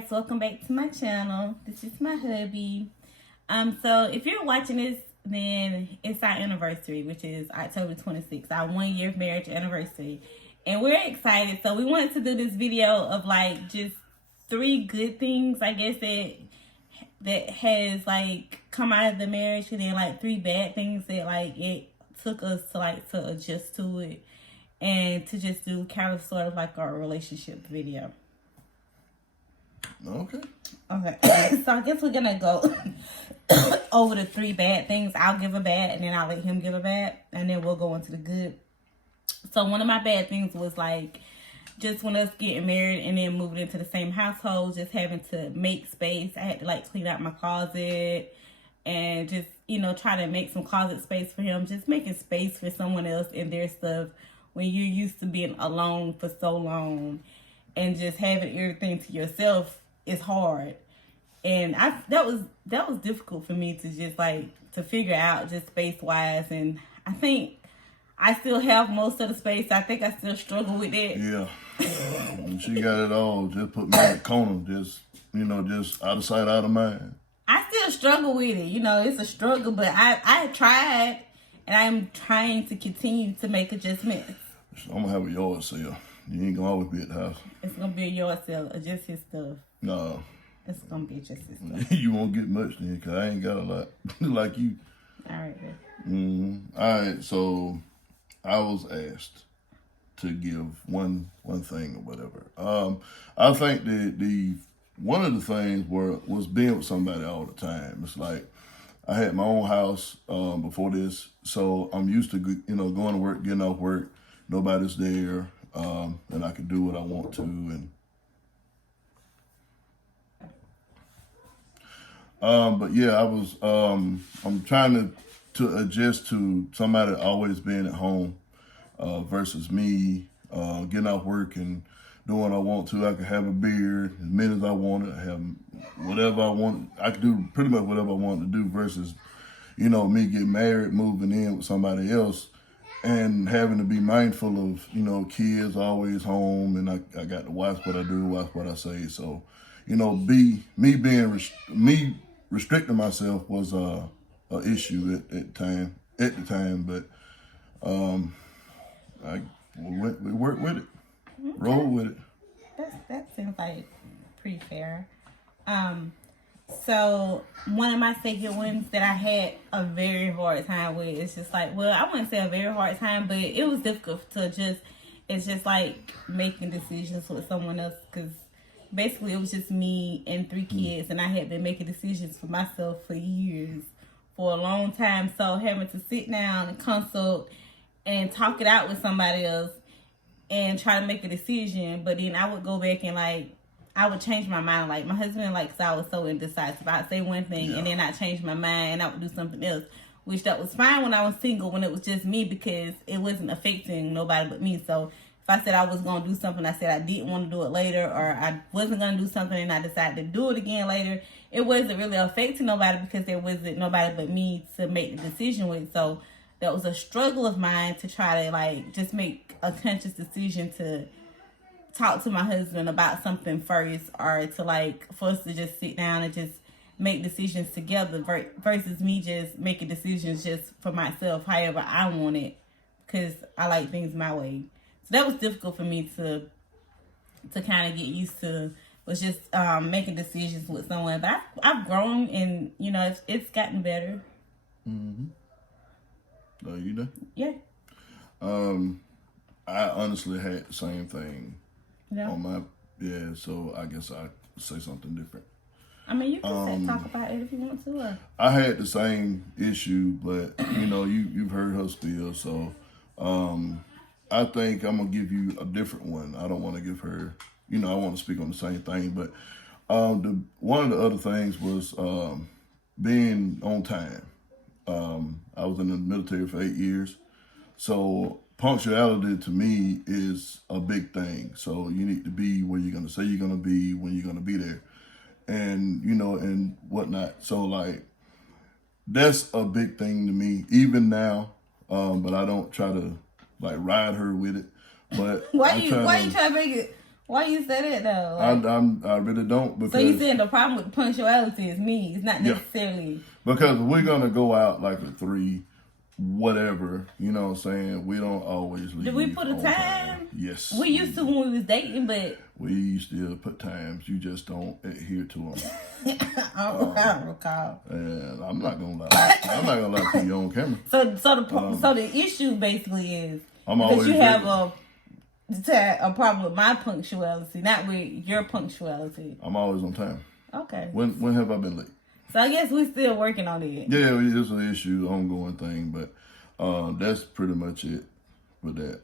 guys, welcome back to my channel. This is my hubby. So if you're watching this, then it's our anniversary, which is October 26th, our 1 year marriage anniversary. And we're excited. So we wanted to do this video of like just 3 good things, I guess, that has like come out of the marriage, and then like 3 bad things that like it took us to adjust to it, and to just do kind of sort of like our relationship video. Okay. So I guess we're gonna go over the 3 bad things. I'll give a bad, and then I'll let him give a bad, and then we'll go into the good. So one of my bad things was like just when us getting married and then moving into the same household, just having to make space. I had to like clean out my closet and just, try to make some closet space for him. Just making space for someone else and their stuff when you're used to being alone for so long, and just having everything to yourself is hard. And that was difficult for me to just like to figure out just space wise. And I think I still have most of the space. I think I still struggle with it. Yeah. She got it all. Just put me in the corner. Just out of sight, out of mind. I still struggle with it. It's a struggle, but I tried, and I'm trying to continue to make adjustments. So I'm going to have a yard sale. You ain't going to always be at the house. It's going to be a yard sale of just his stuff. No. It's going to be just his stuff. You won't get much then, because I ain't got a lot like you. All right, then. All right, so I was asked to give one thing or whatever. I think the one of the things was being with somebody all the time. It's like I had my own house before this, so I'm used to going to work, getting off work, nobody's there, and I can do what I want to. And but yeah, I'm trying to adjust to somebody always being at home versus me getting off work and doing what I want to. I can have a beer as many as I wanted. I have whatever I want. I can do pretty much whatever I want to do versus, me getting married, moving in with somebody else, and having to be mindful of, kids always home, and I got to watch what I do, watch what I say. So, me restricting myself was a issue at the time, but we worked with it, rolled with it. That seems like pretty fair. So one of my second ones that I had a very hard time with, it's just like, well, I wouldn't say a very hard time, but it was difficult to it's just like making decisions with someone else, because basically it was just me and 3 kids, and I had been making decisions for myself for years, for a long time. So having to sit down and consult and talk it out with somebody else and try to make a decision, but then I would go back and like I would change my mind. Like my husband, like, cause I was so indecisive, I'd say one thing and then I change my mind and I would do something else, which that was fine when I was single, when it was just me, because it wasn't affecting nobody but me. So if I said I was gonna do something, I said I didn't want to do it later, or I wasn't gonna do something and I decided to do it again later, it wasn't really affecting nobody because there wasn't nobody but me to make the decision with. So that was a struggle of mine to try to like just make a conscious decision to talk to my husband about something first, or to like for us to just sit down and just make decisions together versus me just making decisions just for myself, however I want it, because I like things my way. So that was difficult for me to kind of get used to, was just making decisions with someone. But I've grown, and it's gotten better. Are you done? Yeah. I honestly had the same thing Yeah. on my so I guess I say something different. I mean, you can talk about it if you want to. Or... I had the same issue, but you've heard her spiel, so I think I'm gonna give you a different one. I don't want to give her, I want to speak on the same thing, but one of the other things was being on time. I was in the military for 8 years, so punctuality to me is a big thing. So you need to be where you're gonna say you're gonna be, when you're gonna be there, and and whatnot. So like that's a big thing to me, even now. But I don't try to like ride her with it. But why you trying to make it? Why you say that though? I really don't, because so you saying the problem with the punctuality is me? It's not necessarily because we're gonna go out like a 3, whatever. You know what I'm saying? We don't always leave. Did we put a on time? Yes. We used to when we was dating, but we still put times. You just don't adhere to them. I don't recall. And I'm not gonna lie. I'm not gonna lie to you on camera. So the issue basically is I'm that always you have ready. a problem with my punctuality, not with your punctuality. I'm always on time. Okay. When have I been late? So I guess we're still working on it. Yeah, it's an issue, ongoing thing, but that's pretty much it for that.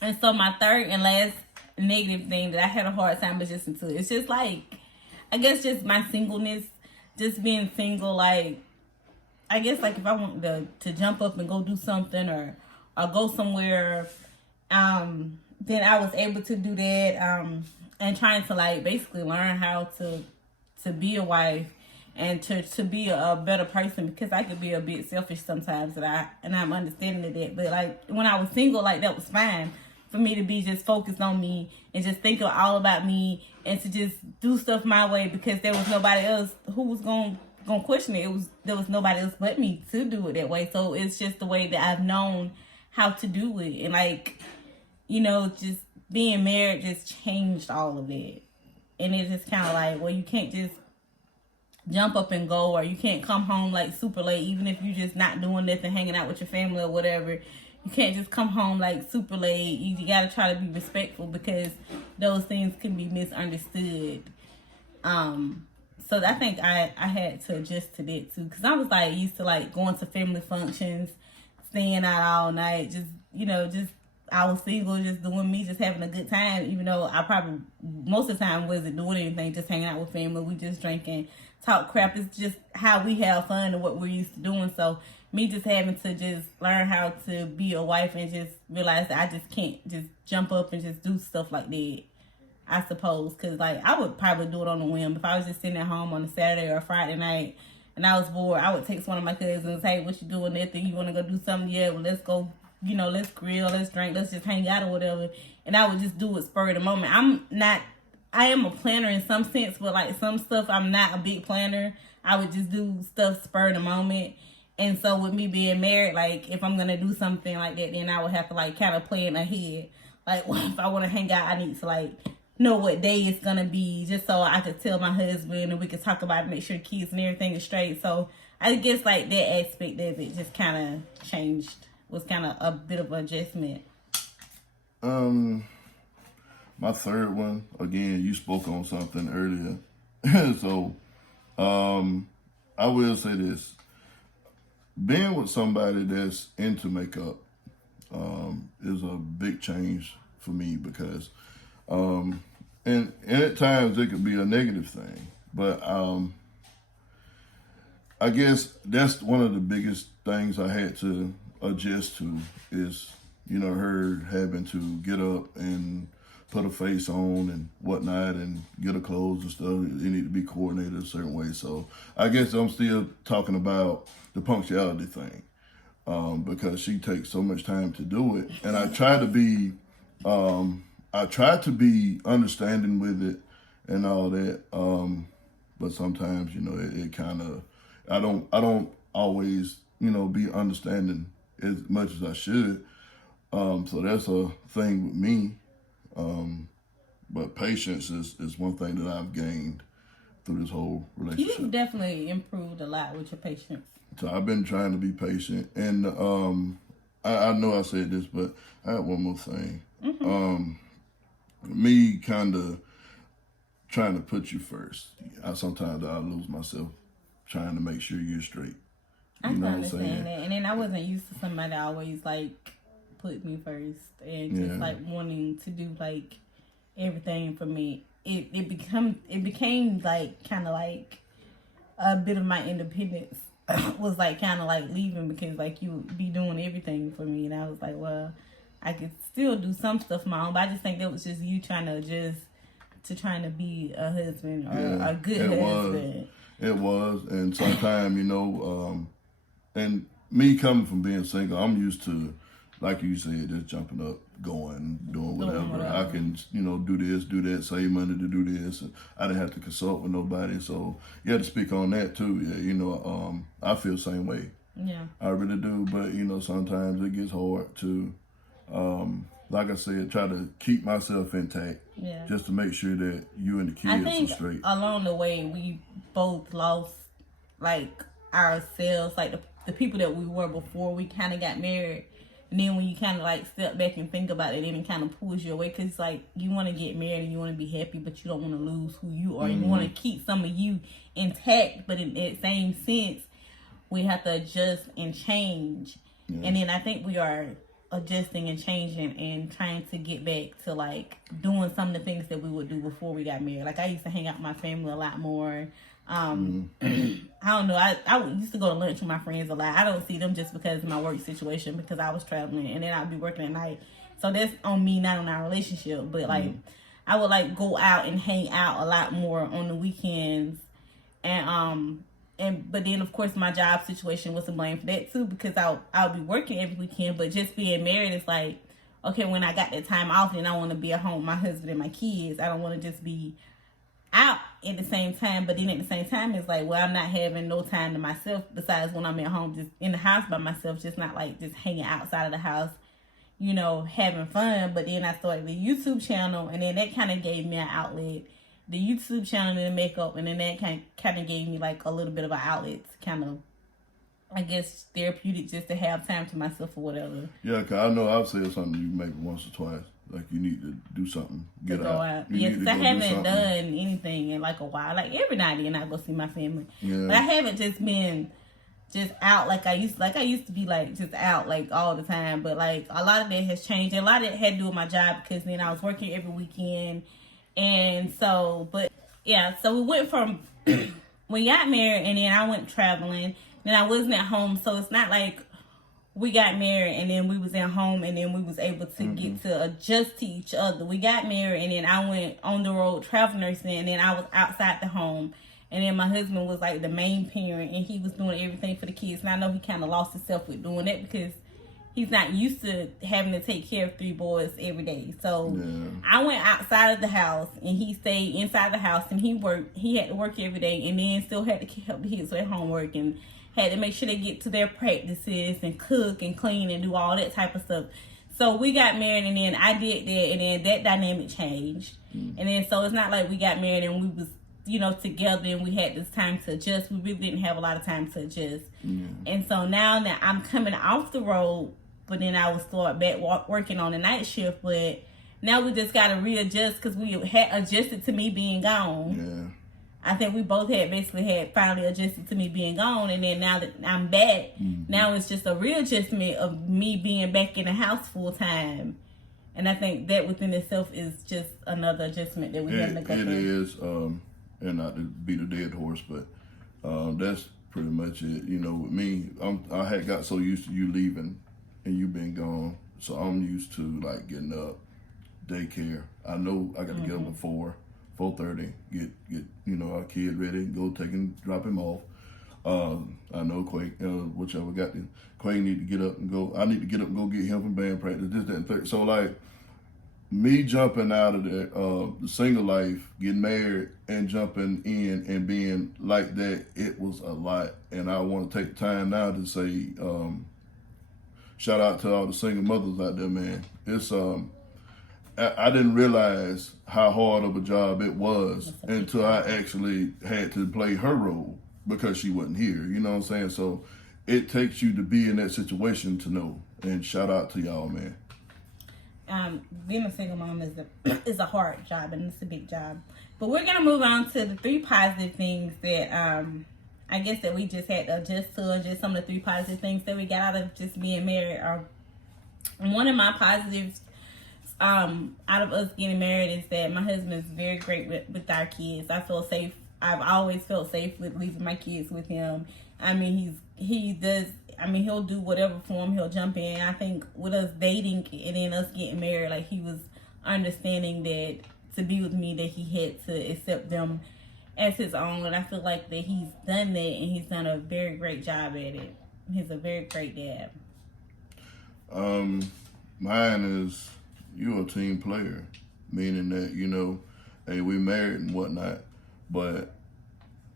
And so my third and last negative thing that I had a hard time adjusting to, it's just like, I guess just my singleness, just being single. Like, I guess like if I want to jump up and go do something or go somewhere, then I was able to do that. And trying to like basically learn how to be a wife and to be a better person, because I could be a bit selfish sometimes, and I'm understanding of that. But like when I was single, like that was fine for me to be just focused on me and just think all about me and to just do stuff my way, because there was nobody else who was gonna question it. There was nobody else but me to do it that way. So it's just the way that I've known how to do it. And like, you know, just being married just changed all of it. And it's just kind of like, well, you can't just jump up and go, or you can't come home like super late, even if you're just not doing nothing, hanging out with your family or whatever. You can't just come home like super late. You gotta try to be respectful, because those things can be misunderstood. So I think I had to adjust to that too, because I was like used to like going to family functions, staying out all night, just I was single, just doing me, just having a good time, even though I probably most of the time wasn't doing anything, just hanging out with family. We just drinking, talk crap. It's just how we have fun and what we're used to doing. So me just having to just learn how to be a wife and just realize that I just can't just jump up and just do stuff like that, I suppose. Because like I would probably do it on a whim. If I was just sitting at home on a Saturday or a Friday night and I was bored, I would text one of my cousins, hey, what you doing? Nothing. You want to go do something? Yeah, well, let's go. Let's grill, let's drink, let's just hang out or whatever. And I would just do it spur of the moment. I am a planner in some sense, but like some stuff I'm not a big planner. I would just do stuff spur of the moment. And so with me being married, like if I'm going to do something like that, then I would have to like kind of plan ahead. Like if I want to hang out, I need to like know what day it's going to be, just so I could tell my husband and we could talk about it, make sure the kids and everything is straight. So I guess like that aspect of it just kind of changed. Was kind of a bit of an adjustment. My third one, again, you spoke on something earlier. So, I will say this. Being with somebody that's into makeup, is a big change for me, because, and at times it could be a negative thing, but, I guess that's one of the biggest things I had to adjust to is, her having to get up and put a face on and whatnot and get her clothes and stuff. They need to be coordinated a certain way. So I guess I'm still talking about the punctuality thing, because she takes so much time to do it. And I try to be understanding with it and all that. But sometimes, it kind of, I don't always, be understanding as much as I should. So that's a thing with me. But patience is one thing that I've gained through this whole relationship. You've definitely improved a lot with your patience. So I've been trying to be patient. And I know I said this, but I have one more thing. Mm-hmm. Me kind of trying to put you first. Sometimes I lose myself trying to make sure you're straight. I can understand that. And then I wasn't used to somebody that always like put me first and just like wanting to do like everything for me. It became like kind of like a bit of my independence was like kind of like leaving, because like you would be doing everything for me, and I was like, well, I could still do some stuff my own, but I just think that was just you trying to adjust to trying to be a husband or a good husband. It was, and sometimes, and me coming from being single, I'm used to like you said, just jumping up, going, doing Doing whatever. whatever. I can, do this, do that, save money to do this. And I didn't have to consult with nobody. So you have to speak on that too. Yeah, I feel the same way. Yeah. I really do. But, sometimes it gets hard to, like I said, try to keep myself intact. Yeah. Just to make sure that you and the I kids think are straight. along the way we both lost like ourselves, like the people that we were before we kind of got married. And then when you kind of like step back and think about it, then it kind of pulls you away, because like you want to get married and you want to be happy, but you don't want to lose who you are. You want to keep some of you intact, but in that same sense, we have to adjust and change. And then I think we are adjusting and changing and trying to get back to like doing some of the things that we would do before we got married. Like I used to hang out with my family a lot more. I don't know. I used to go to lunch with my friends a lot. I don't see them just because of my work situation, because I was traveling and then I'd be working at night. So that's on me, not on our relationship. But like I would like go out and hang out a lot more on the weekends. But then of course my job situation was to blame for that too, because I'll be working every weekend. But just being married is like, okay, when I got that time off, then I want to be at home with my husband and my kids. I don't want to just be out at the same time. But then at the same time, it's like, well, I'm not having no time to myself besides when I'm at home, just in the house by myself, just not like just hanging outside of the house, having fun. But then I started the YouTube channel, and then that kind of gave me an outlet. The YouTube channel and the makeup, and then that kind of gave me like a little bit of an outlet, kind of, I guess, therapeutic, just to have time to myself or whatever. Yeah, because I know I've said something to you maybe once or twice. Like you need to do something, get out. Yeah, because I haven't done anything in like a while. Like every night and I go see my family, but I haven't just been just out like I used. Like I used to be like just out like all the time. But like a lot of that has changed. A lot of it had to do with my job, because then I was working every weekend, and so. But yeah, so we went from we got married, and then I went traveling. Then I wasn't at home, so it's not like we got married and then we was at home and then we was able to get to adjust to each other. We got married and then I went on the road travel nursing, and then I was outside the home. And then my husband was like the main parent, and he was doing everything for the kids. And I know he kind of lost himself with doing that, because he's not used to having to take care of 3 boys every day. So I went outside of the house and he stayed inside the house, and he worked. He had to work every day, and then still had to help the kids with homework, and had to make sure they get to their practices and cook and clean and do all that type of stuff. So we got married, and then I did that, and then that dynamic changed. And then so it's not like we got married and we was, together and we had this time to adjust. We really didn't have a lot of time to adjust. And so now that I'm coming off the road, but then I will start back working on the night shift. But now we just got to readjust, because we had adjusted to me being gone. I think we both had finally adjusted to me being gone. And then now that I'm back, now it's just a readjustment of me being back in the house full time. And I think that within itself is just another adjustment that we have to go through. It is, and not to beat a dead horse, but that's pretty much it. With me, I had got so used to you leaving and you being gone. So I'm used to like getting up, daycare. I know I got to get up at 4:30, get our kid ready, go drop him off. I know Quake, whichever got him. Quake need to get up and go. I need to get up and go get him from band practice, this, that, and third. So like me jumping out of the single life, getting married, and jumping in and being like that, it was a lot. And I want to take time now to say, shout out to all the single mothers out there, man. It's I didn't realize how hard of a job it was until I actually had to play her role, because she wasn't here. You know what I'm saying? So it takes you to be in that situation to know. And shout out to y'all, man. Being a single mom is a hard job, and it's a big job. But we're gonna move on to the 3 positive things that I guess that we just had to adjust to, and just some of the 3 positive things that we got out of just being married. One of my positives out of us getting married is that my husband is very great with our kids. I feel safe. I've always felt safe with leaving my kids with him. I mean, he'll do whatever for him. He'll jump in. I think with us dating and then us getting married, like he was understanding that to be with me, that he had to accept them as his own. And I feel like that he's done that, and he's done a very great job at it. He's a very great dad. Mine is you're a team player, meaning that hey, we married and whatnot, but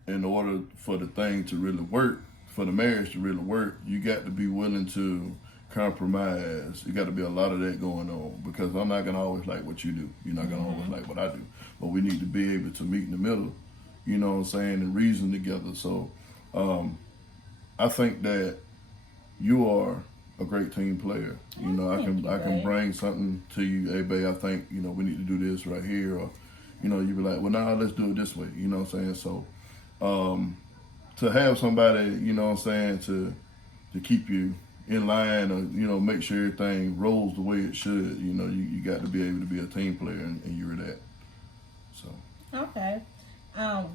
in order for the thing to really work, for the marriage to really work, you got to be willing to compromise. You got to be a lot of that going on, because I'm not gonna always like what you do. You're not gonna always like what I do, but we need to be able to meet in the middle. You know what I'm saying, and reason together. So, I think that you are a great team player. I can bring something to you. Hey, babe, I think we need to do this right here, or you be like, well, nah, let's do it this way. You know what I'm saying? So, to have somebody, to keep you in line, or make sure everything rolls the way it should. You got to be able to be a team player, and you're that. So. Okay.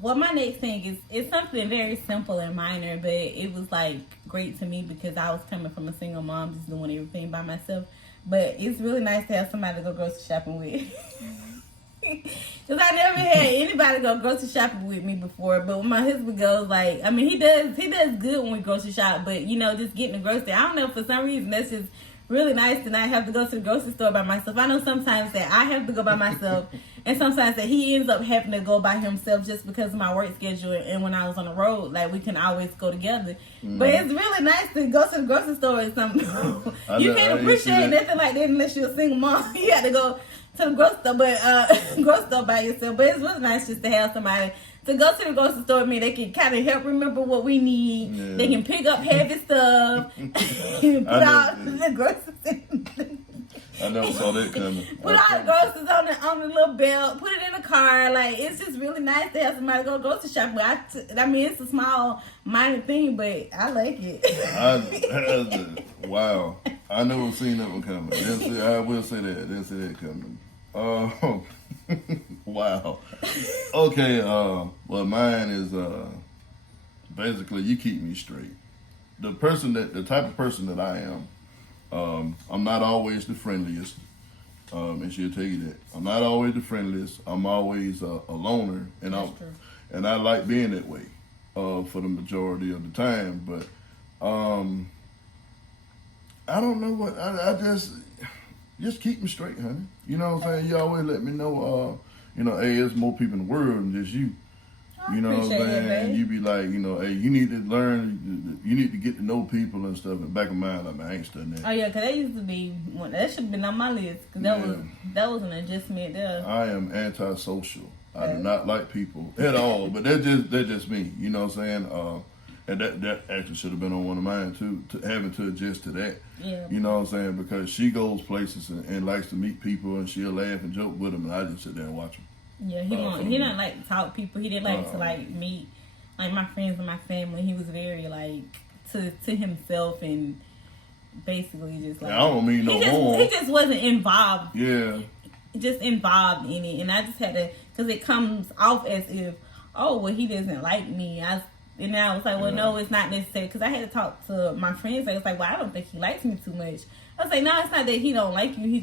Well, my next thing is something very simple and minor, but it was like great to me because I was coming from a single mom, just doing everything by myself. But it's really nice to have somebody to go grocery shopping with. Because I never had anybody go grocery shopping with me before. But when my husband goes, he does good when we grocery shop. But just getting the grocery, I don't know, for some reason that's just really nice to not have to go to the grocery store by myself. I know sometimes that I have to go by myself, and sometimes that he ends up having to go by himself just because of my work schedule. And when I was on the road, we can always go together. But it's really nice to go to the grocery store or something. You can't appreciate nothing like that unless you're a single mom. You got to go to the grocery store, grocery store by yourself. But it's really nice just to have somebody to go to the grocery store with me. They can kind of help remember what we need. Yeah. They can pick up heavy stuff and put out the groceries. I never saw that coming. Put all the groceries on the little belt. Put it in the car. It's just really nice to have somebody go grocery shopping. It's a small, minor thing, but I like it. Wow. I never seen that one coming. I will say that. Didn't see that coming. Wow. Okay, well, mine is basically you keep me straight. The type of person that I am, I'm not always the friendliest, and she'll tell you that. I'm not always the friendliest. I'm always a loner, and I like being that way for the majority of the time. But I don't know what I just keep me straight, honey. You know what I'm saying? You always let me know, hey, there's more people in the world than just you. You know what I'm saying? And you be like, hey, you need to learn, you need to get to know people and stuff. In the back of my mind, I ain't studying that. Oh, yeah, because that used to be, that should have been on my list. Because that was an adjustment there. I am antisocial. I do not like people at all. But that's just me. You know what I'm saying? And that actually should have been on one of mine, too, having to adjust to that. Yeah. You know what I'm saying? Because she goes places and likes to meet people, and she'll laugh and joke with them, and I just sit there and watch them. Yeah, he didn't like to talk to people. He didn't like to meet my friends and my family. He was very to himself, and basically just I don't mean no more. He just wasn't involved. Yeah. Just involved in it, and I just had to, because it comes off as if, oh, well, he doesn't like me. And I was like, well, no, it's not necessary. Because I had to talk to my friends. I was like, well, I don't think he likes me too much. I was like, no, it's not that he don't like you.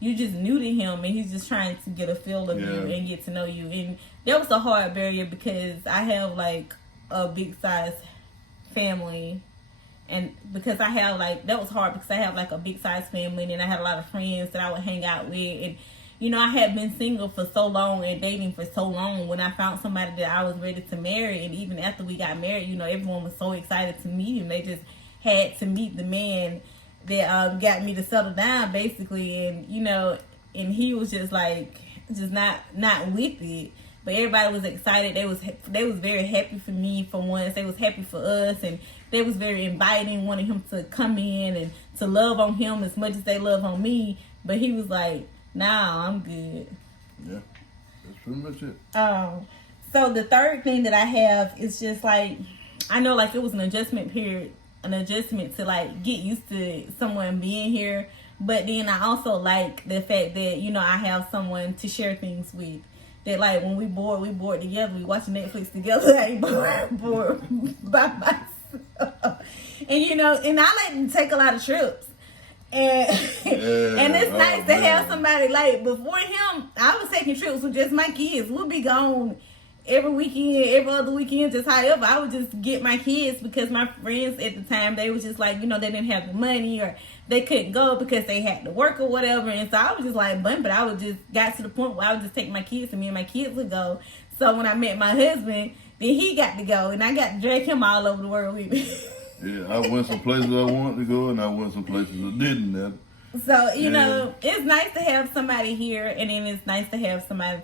You're just new to him, and he's just trying to get a feel of you and get to know you. And that was a hard barrier because I have a big size family, and because I have that was hard because I have a big size family, and then I had a lot of friends that I would hang out with, and I had been single for so long and dating for so long. When I found somebody that I was ready to marry, and even after we got married, everyone was so excited to meet him. They just had to meet the man that got me to settle down, basically. And and he was just not with it. But everybody was excited. They was very happy for me for once. They was happy for us, and they was very inviting, wanting him to come in and to love on him as much as they love on me. But he was like, nah, I'm good. Yeah, that's pretty much it. So the third thing that I have is just I know it was an adjustment period, an adjustment to get used to someone being here. But then I also like the fact that, I have someone to share things with. That when we bored together, we watch Netflix together. I ain't bored by myself. And and I like to take a lot of trips. And and it's nice to have somebody before him. I was taking trips with just my kids. We'll be gone every weekend, every other weekend, just however. I would just get my kids because my friends at the time, they was just they didn't have the money or they couldn't go because they had to work or whatever. And so I was just like, but I would just got to the point where I would just take my kids and me and my kids would go. So when I met my husband, then he got to go and I got to drag him all over the world with me. Yeah, I went some places I wanted to go and I went some places I didn't. So, you know, it's nice to have somebody here, and then it's nice to have somebody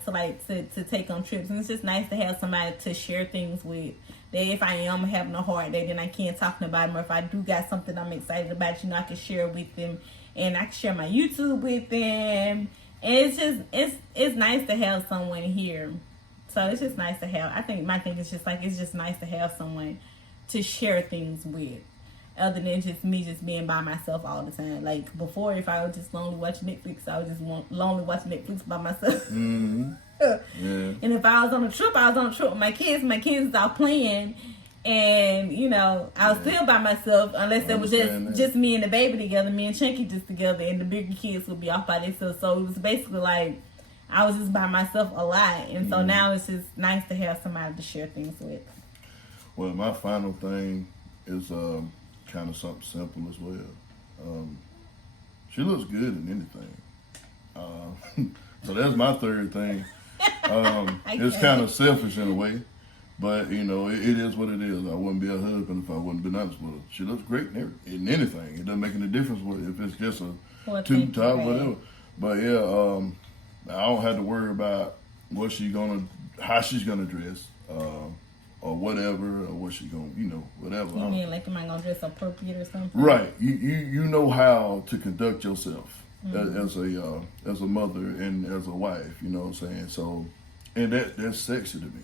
to take on trips. And it's just nice to have somebody to share things with. That if I am having a hard day, then I can't talk about them. Or if I do got something I'm excited about, you know, I can share with them. And I can share my YouTube with them. And it's just, it's nice to have someone here. So it's just nice to have. I think my thing is just like, it's just nice to have someone to share things with. Other than just me just being by myself all the time. Like before, if I was just lonely watching Netflix, I would just lonely watching Netflix by myself. Mm-hmm. Yeah. And if I was on a trip, I was on a trip with my kids. My kids was out playing, and you know, I was still by myself unless it was just me and the baby together, me and Chunky just together, and the bigger kids would be off by themselves. So it was basically like I was just by myself a lot, and so now it's just nice to have somebody to share things with. Well, my final thing is kind of something simple as well. She looks good in anything. So that's my third thing. It's kind of selfish in a way, but you know, it is what it is. I wouldn't be a husband if I wouldn't been honest with her. She looks great in anything. It doesn't make any difference if it's just a tube top, whatever. But yeah, I don't have to worry about how she's gonna dress. Or whatever, or what she gonna, you know, whatever. You mean like, am I gonna dress appropriate or something? Right. You know how to conduct yourself as a mother and as a wife. You know what I'm saying? So, and that's sexy to me.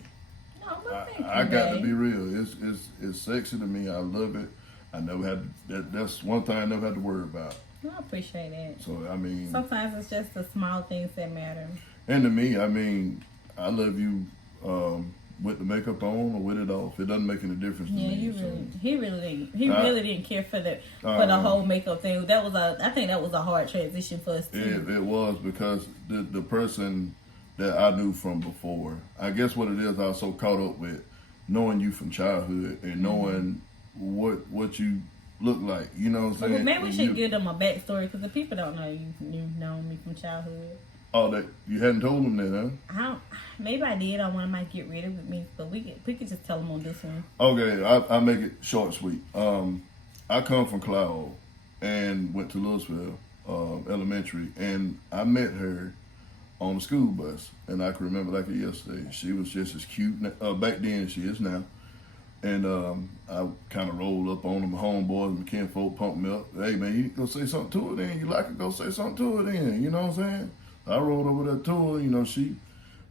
No, but thank you, I got to be real. It's sexy to me. I love it. I never had that's one thing I never had to worry about. I appreciate it. So I mean, sometimes it's just the small things that matter. And to me, I mean, I love you. With the makeup on or with it off, it doesn't make any difference to me. He really didn't care for the whole makeup thing. I think that was a hard transition for us too. It was because the person that I knew from before, I guess what it is, I was so caught up with knowing you from childhood and knowing what you look like. You know what I'm saying? Well, maybe we should give them a backstory because the people don't know you've known me from childhood. Oh, that you hadn't told them that, huh? Maybe I did. One might get ready with me, but we could just tell them on this one. Okay, I'll make it short and sweet. I come from Cloud and went to Louisville Elementary, and I met her on the school bus, and I can remember like it yesterday. She was just as cute back then as she is now. And I kind of rolled up on them, my homeboys, my kinfolk pumped me up. Hey, man, you go say something to her then. You like her, go say something to her then. You know what I'm saying? I rolled over there to her, you know, she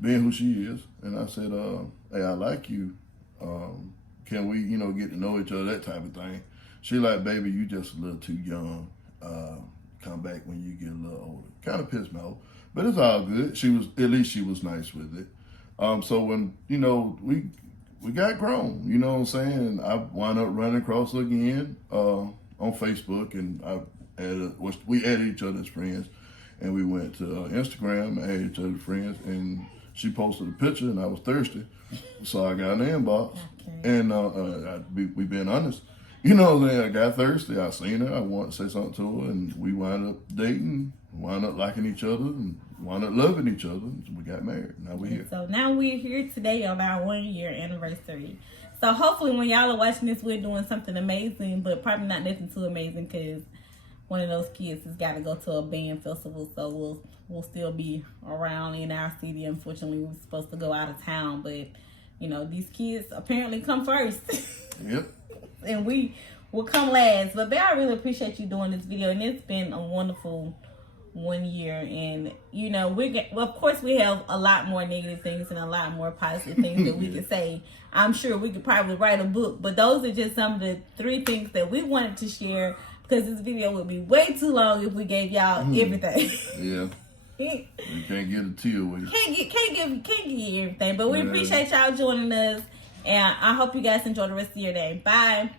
being who she is. And I said, hey, I like you. Can we, you know, get to know each other, that type of thing. She like, baby, you just a little too young. Come back when you get a little older. Kind of pissed me off. But it's all good. At least she was nice with it. So when, you know, we got grown, you know what I'm saying? And I wound up running across her again on Facebook, and we added each other as friends. And we went to Instagram, added each other as friends, and she posted a picture, and I was thirsty. So I got an inbox. Okay. And we been honest. You know what I'm saying? I got thirsty. I seen her. I wanted to say something to her, and we wound up dating, wound up liking each other, and wound up loving each other. So we got married. Now we're here. So now we're here today on our 1-year anniversary. So hopefully when y'all are watching this, we're doing something amazing, but probably not nothing too amazing because one of those kids has got to go to a band festival, so we'll still be around in our city. Unfortunately, we're supposed to go out of town, but you know, these kids apparently come first. Yep. And we will come last. But I really appreciate you doing this video, and it's been a wonderful 1 year. And you know, of course we have a lot more negative things and a lot more positive things that we could say. I'm sure we could probably write a book, but those are just some of the 3 things that we wanted to share. Because this video would be way too long if we gave y'all everything. Yeah. You can't get a tear with it. Can't give you everything. But we appreciate y'all joining us. And I hope you guys enjoy the rest of your day. Bye.